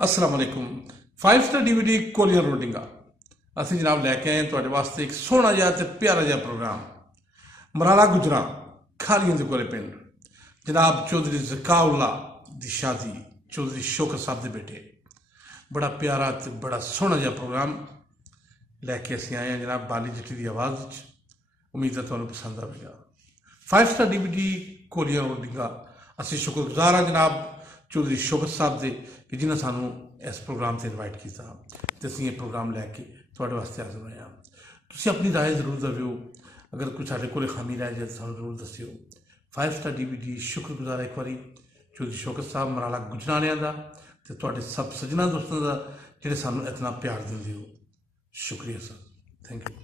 अस्सलाम वालेकुम। 5 star DVD कोलियन रोटिंगा असं जनाब लैके आए तुहाडे वास्ते एक सोहना जिहा ते प्यारा जिहा प्रोग्राम। मराला गुजरा खालियां दे कोले पिंड जनाब चौधरी ज़काउल्लाह दी शादी चौधरी शौकत साहब दे बेटे। बड़ा प्यारा ते बड़ा सोहना जिहा प्रोग्राम लैके असीं आए हैं जनाब बाली जट्टी दी आवाज़ च। उम्मीद है तुहानूं पसंद आवेगा। 5 स्टार DVD कोलियन रोटिंगा असीं शुक्रगुजार हाँ जनाब चौधरी शौकत साहब दे कि जिन्हें सानू इस प्रोग्राम से इनवाइट किया तो असीं ये प्रोग्राम लैके तुहाडे वास्ते हाज़र होए हाँ। तुसीं अपनी राय जरूर दविओ, अगर कुछ साडे कोल खामी रह जाए तो सानू जरूर दस्सिओ। 5 स्टार DVD शुक्रगुजार एक बारी चौधरी शौकत साहब मराला गुजराणियां दा ते तुहाडे सब सज्जना दोस्तां दा जिहड़े सानू इतना प्यार दिंदे हो। शुक्रिया सर, थैंक यू।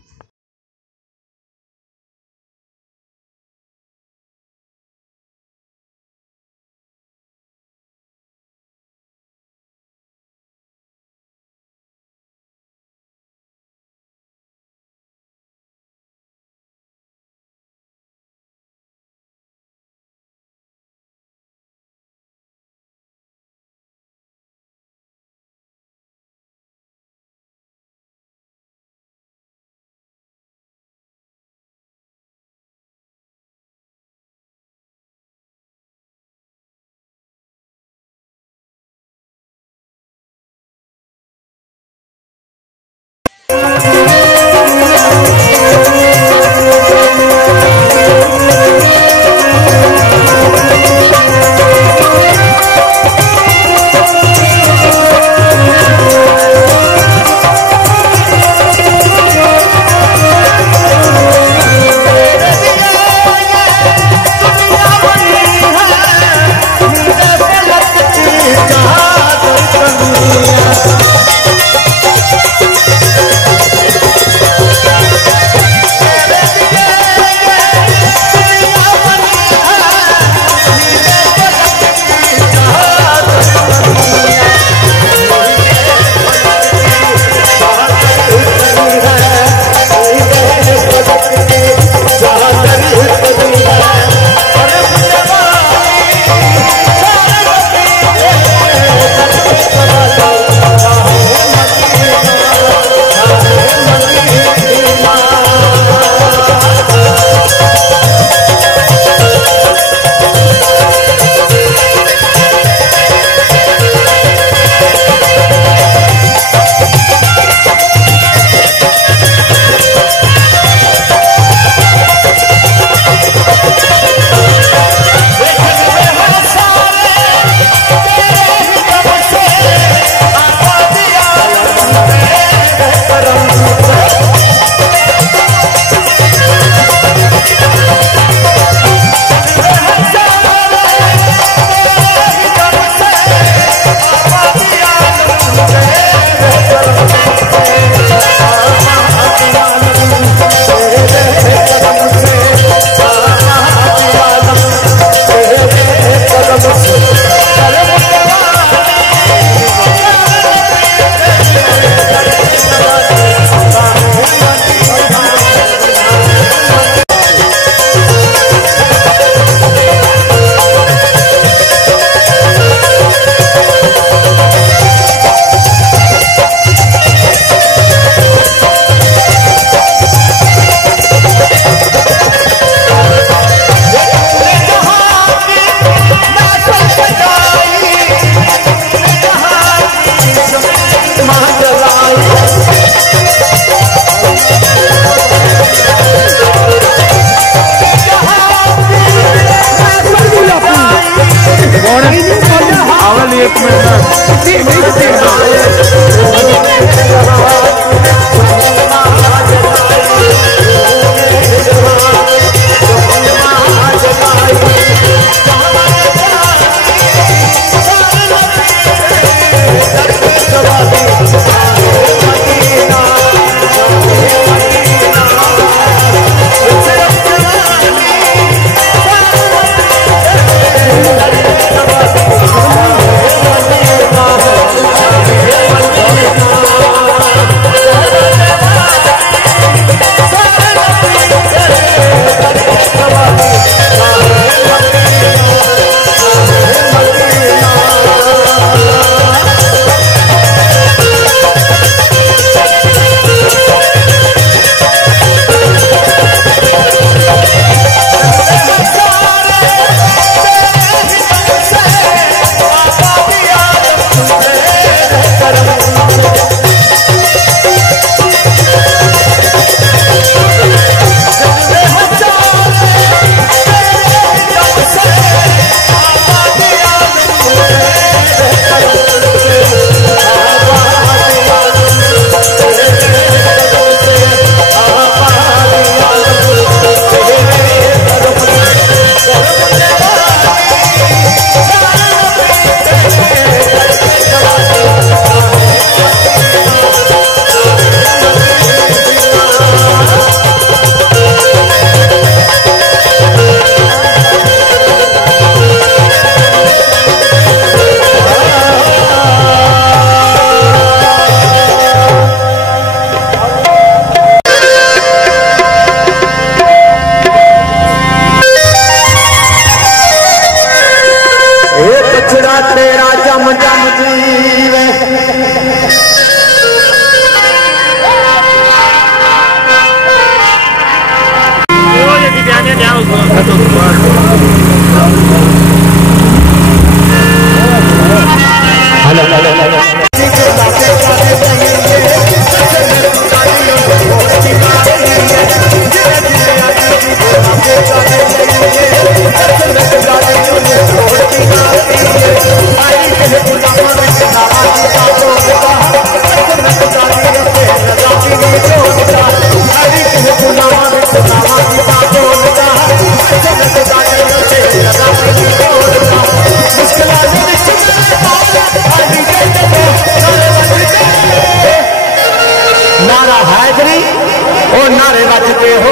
नारे बजते हो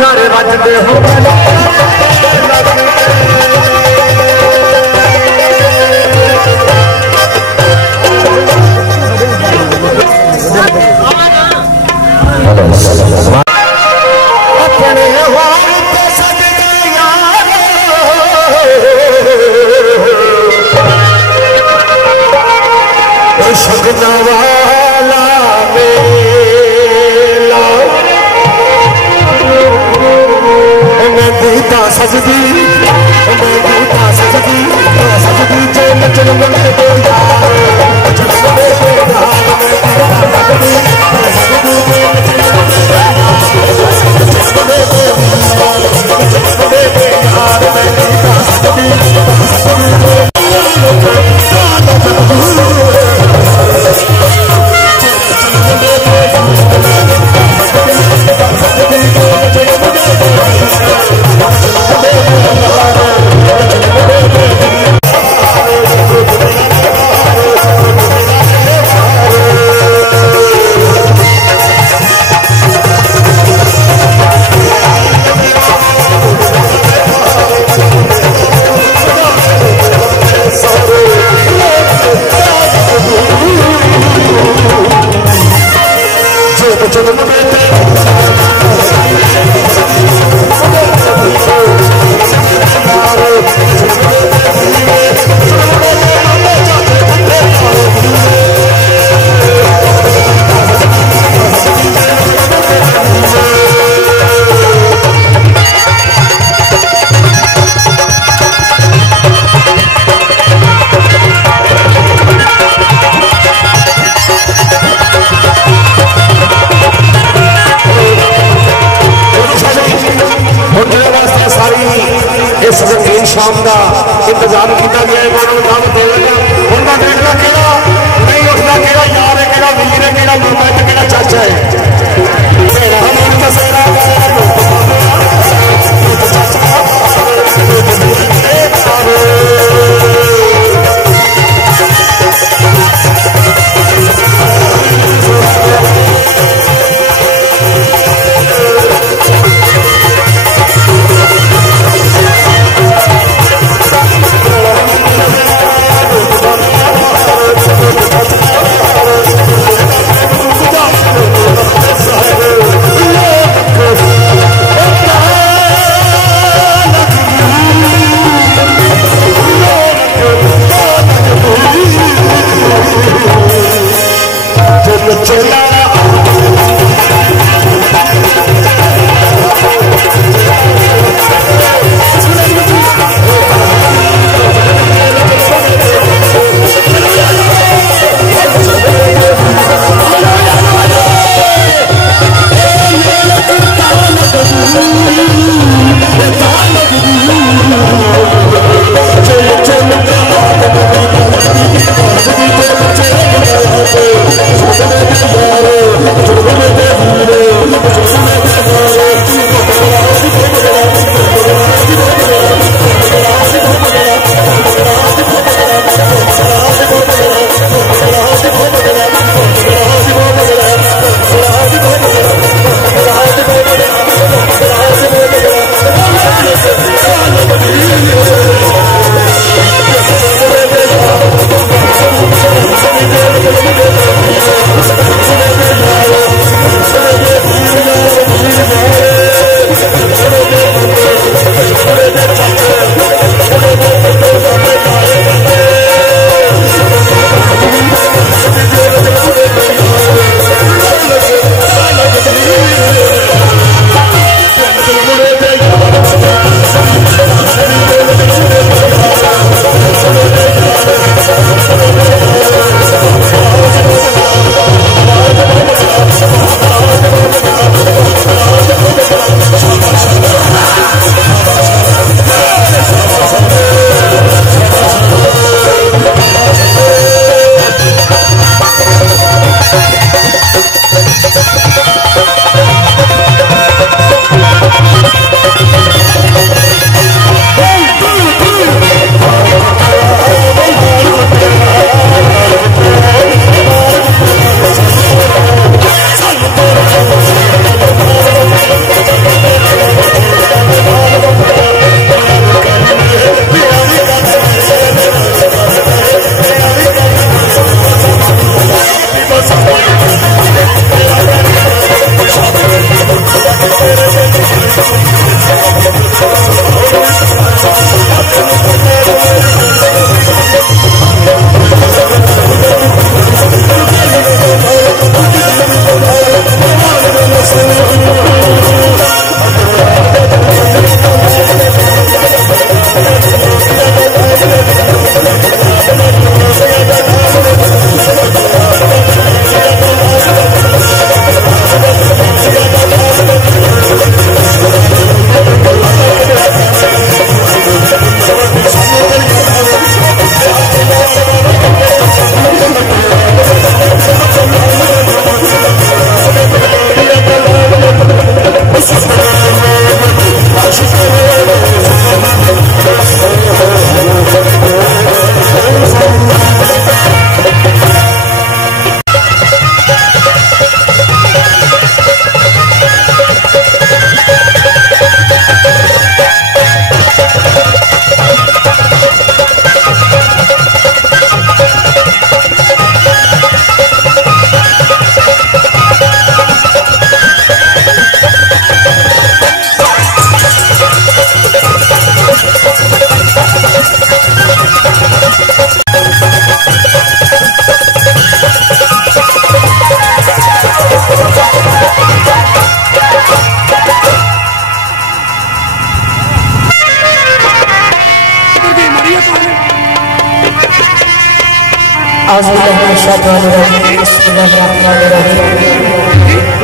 नारे बजते हो अपने सगना वाला बूटा सजदी जो नचन मंगे तो इस रंगीन शाम का इंतजार किया गया है। उनका देखना केड़ा नहीं उठना, केड़ा यार है, केड़ा वीर है, केड़ा मामा है, केड़ा चाचा है।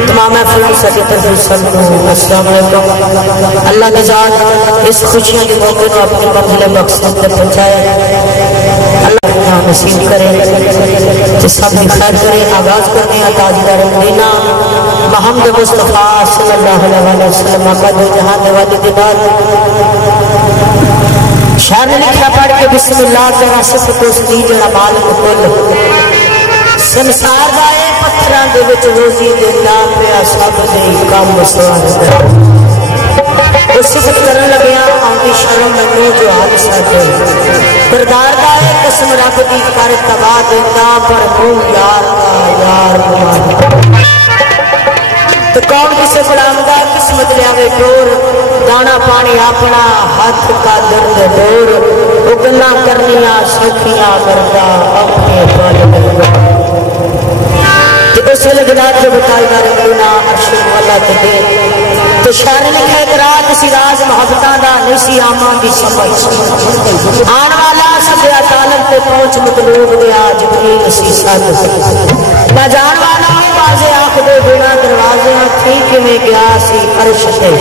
तमाम अल्लाह ने जान इस खुशियों के मौके को अपने मंजिल मकसद तक पहुंचाया। अल्लाह नसीब करे तो सब खैर करे। आगाज करने ताजदार मदीना मोहम्मद मुस्तफा सल्लल्लाहु अलैहि वसल्लम का दो जहां वाली दीवार शान लिखा पढ़ के बिस्मिल्लाह तेरा सिफत दी जड़ा मालिक कुल संसार दा ए पत्थरां दे विच रोजी देंदा पिया सब दे काम सवारदा। ओ सिफत करन लगिया आंदी शर्म मैनू जो हाल साडे सरदार दा ए कसम रब दी कर तबा देंदा पर मुंह यार दा यार तो कौन किसे गुलाम दा किस्मत लियावे डोर दाना पानी अपना हाथ का दर्द डोर वो गल्लां करनिया सखियां करदा अपने बल ते उस लगदा जो बताईदा रखना अर्श वाला ते तो शान लिखे रात सी राज मोहब्बतां दा नहीं सी आमा दी समझ आन वाला सदया तालब ते पहुंच मतलूब दे आज भी सी सद ना जान वाला बाजे आंख दे बिना दरवाजे ठीक में गया सी अर्श ते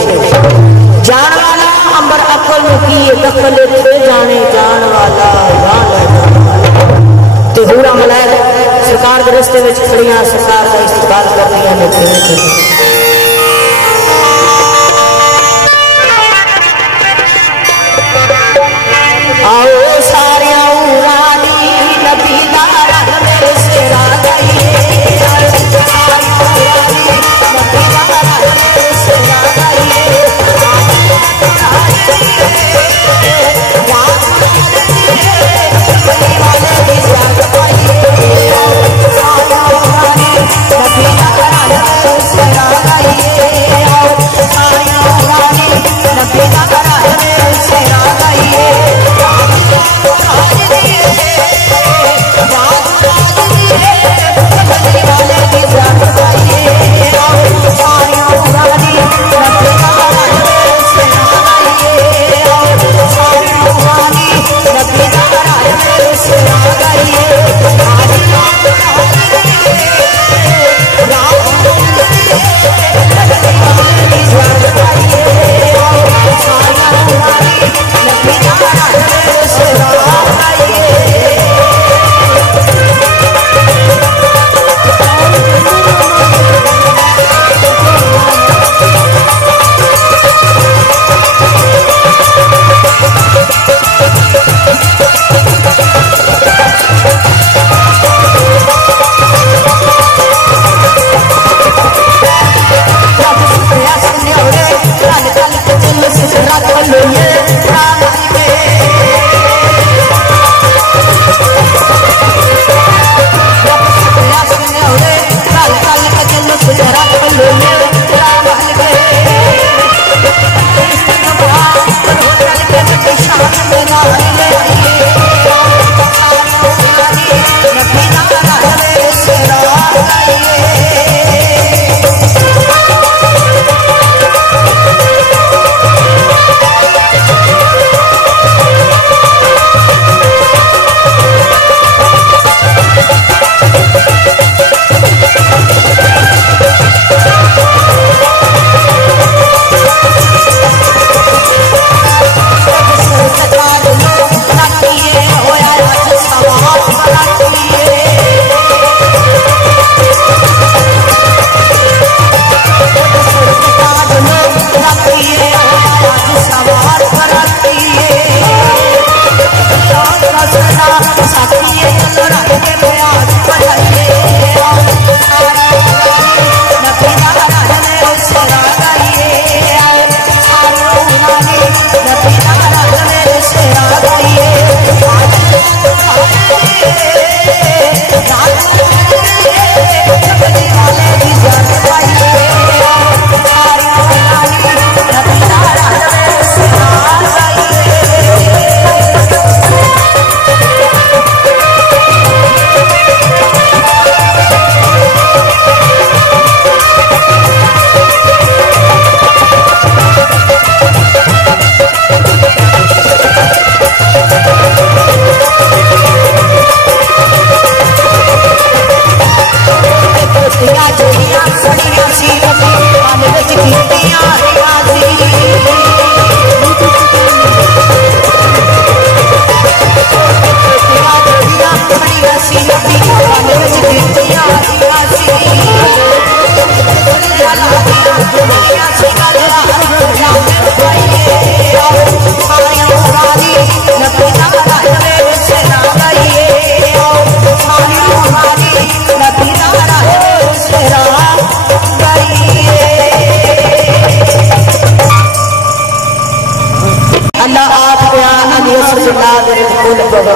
जान वाला अंबर अकल नु की दखल थे जाने जान वाला ते हुरा मलाइक सरकार के रस्ते में खड़ियां सरकार का इस्तकबाल कर रही है। आओ सारिया उरानी नबी दा रंग मेरे सिरा गई Thank you.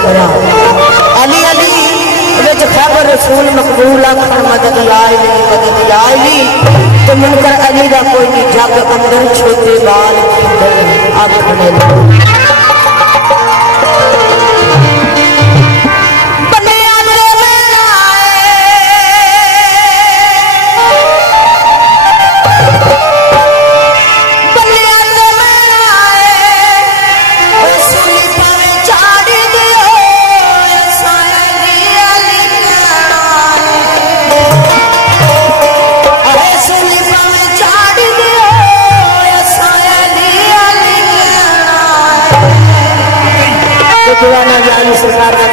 अली अली विच खबर रसूल मकबूल आखण मदद आईली तो मुनकर अली दा कोई नहीं जग अंदर छोटे बाल आखण सरकार का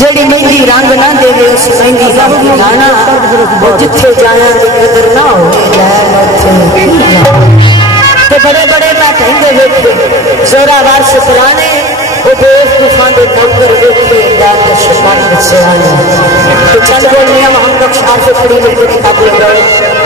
जेड़ी मेहंदी रंग ना देवे उस मेहंदी रंग लाना जिथे जाना कदर ना हो तो बड़े बड़े मैं कहते वेखे जोरावर से पुराने वो बेवकूफां दे नौकर वेखे जाके शैतान बच्चे आए तो चल बोलने हम लोग शार से पड़ी लेके काबू गए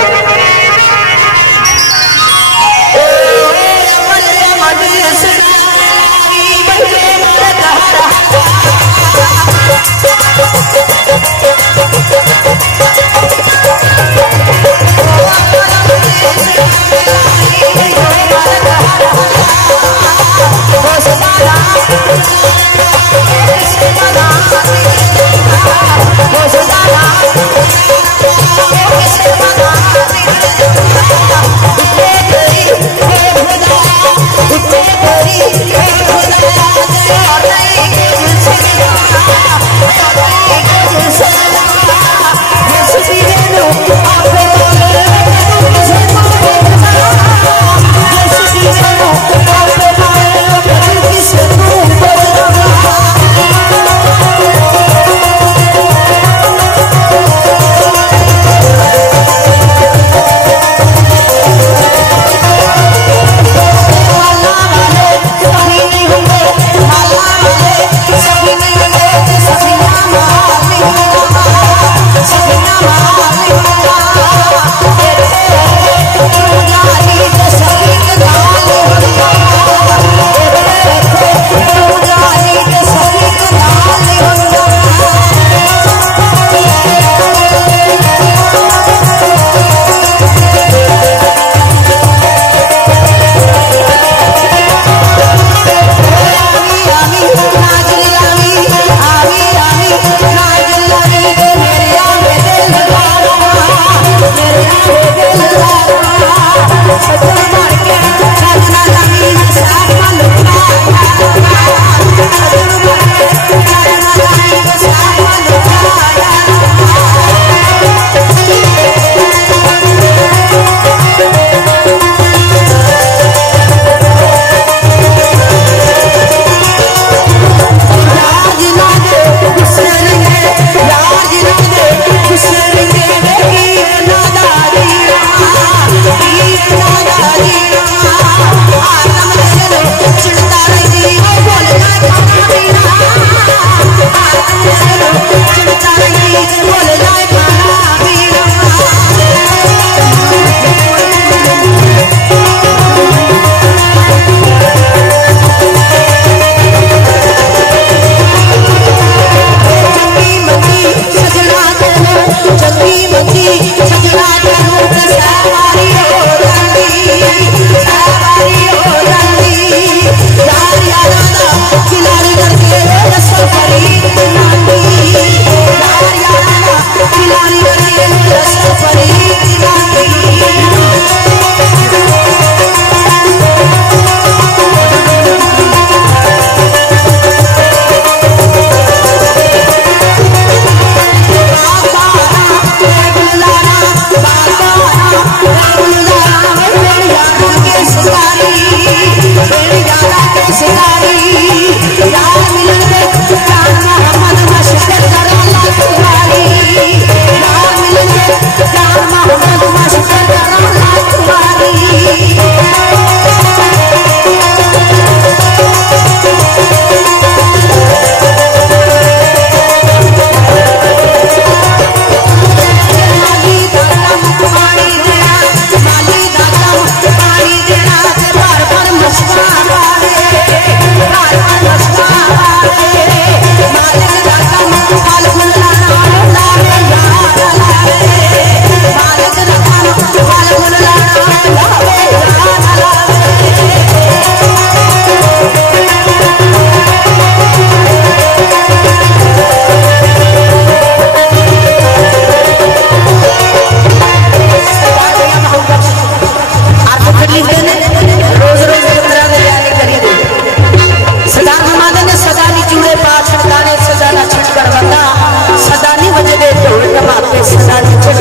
वाले